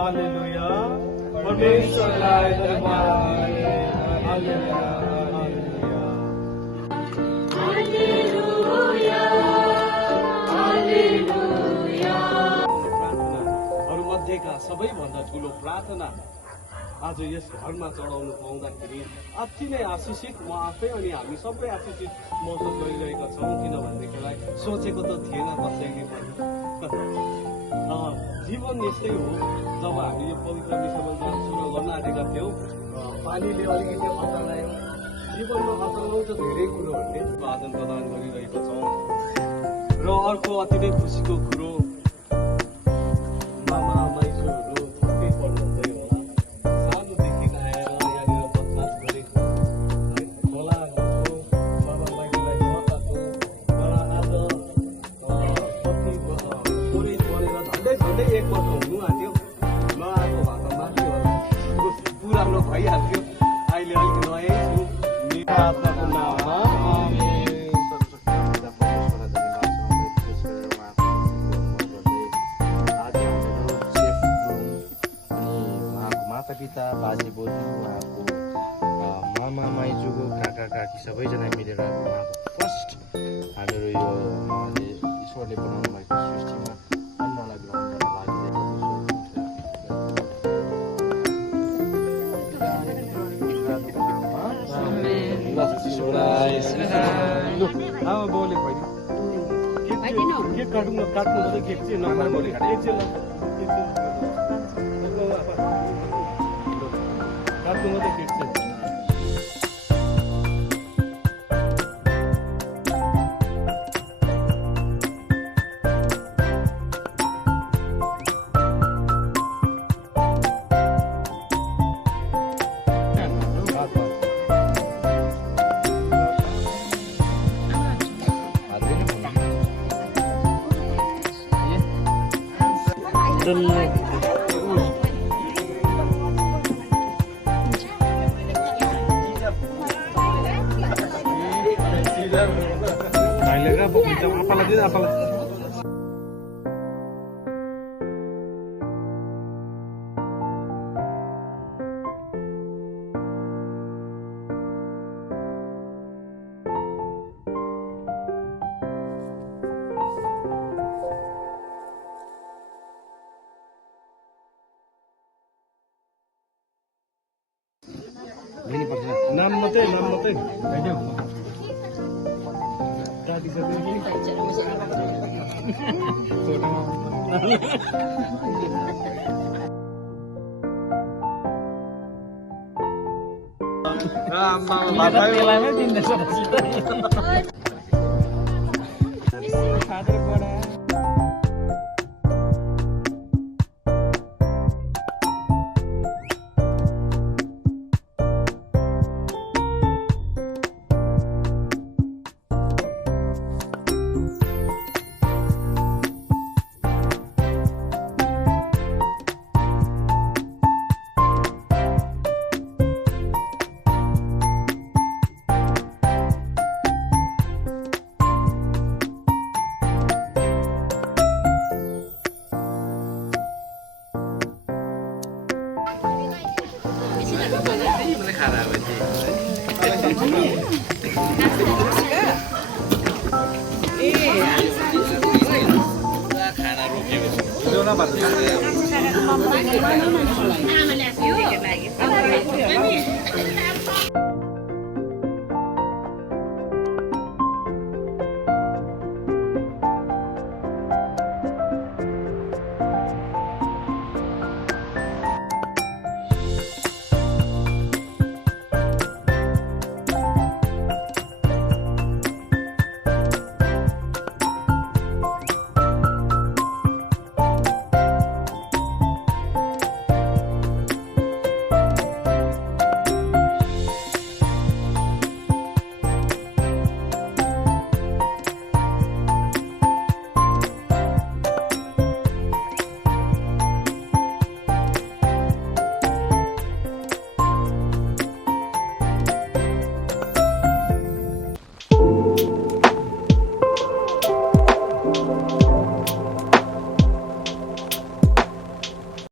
हालेलुया परमेश्वरलाई धन्यवाद हालेलुया हालेलुया हालेलुया प्रार्थनाहरू मध्येका सबैभन्दा ठुलो प्रार्थना आज यस घरमा चढाउनु पाउँदाखेरि अति नै आशिषित म आफै अनि हामी सबै आशिषित महसुस गरिरहेका छौँ किनभनेदेखिलाई सोचेको त थिएन कसैले पनि जीवन यस्तै हो जब हामी यो पवित्र विषयमा सुरु गर्न आँटेका थियौँ पानीले अलिकति हतारायो जीवनमा हताराउँछ धेरै कुरोहरूले आदान प्रदान गरिरहेका छौँ र अर्को अति नै खुसीको कुरो मामा माइजूहरू छक्कै पर्नु हुँदै होला सानोदेखि आएर यहाँनिर बदमास गरेको खोलाहरूको बाबा माइजूलाई सताएको तर आज कति छोरी छोडेर झन्डै झन्डै एक वर्ष हुनु आँट्यो नआएको भए त माथि होला पुरानो भइहाल्थ्यो अहिले अलिक नयाँ छु मेरो आत्माको नाममा पिता बाजे बोजू उहाँको मामा माइजूको काका काकी सबैजना मिलेर उहाँको फर्स्ट हामीहरू यो ईश्वरले बनाउनु भएको सृष्टिमा अन्नलाई ग्रहण गर्न आमा बाउले के काट्नु चाहिँ के चाहिँ नम्बर बोले काट्नु मात्रै के चाहिँ नाम मात्रै खाना रोकेको छु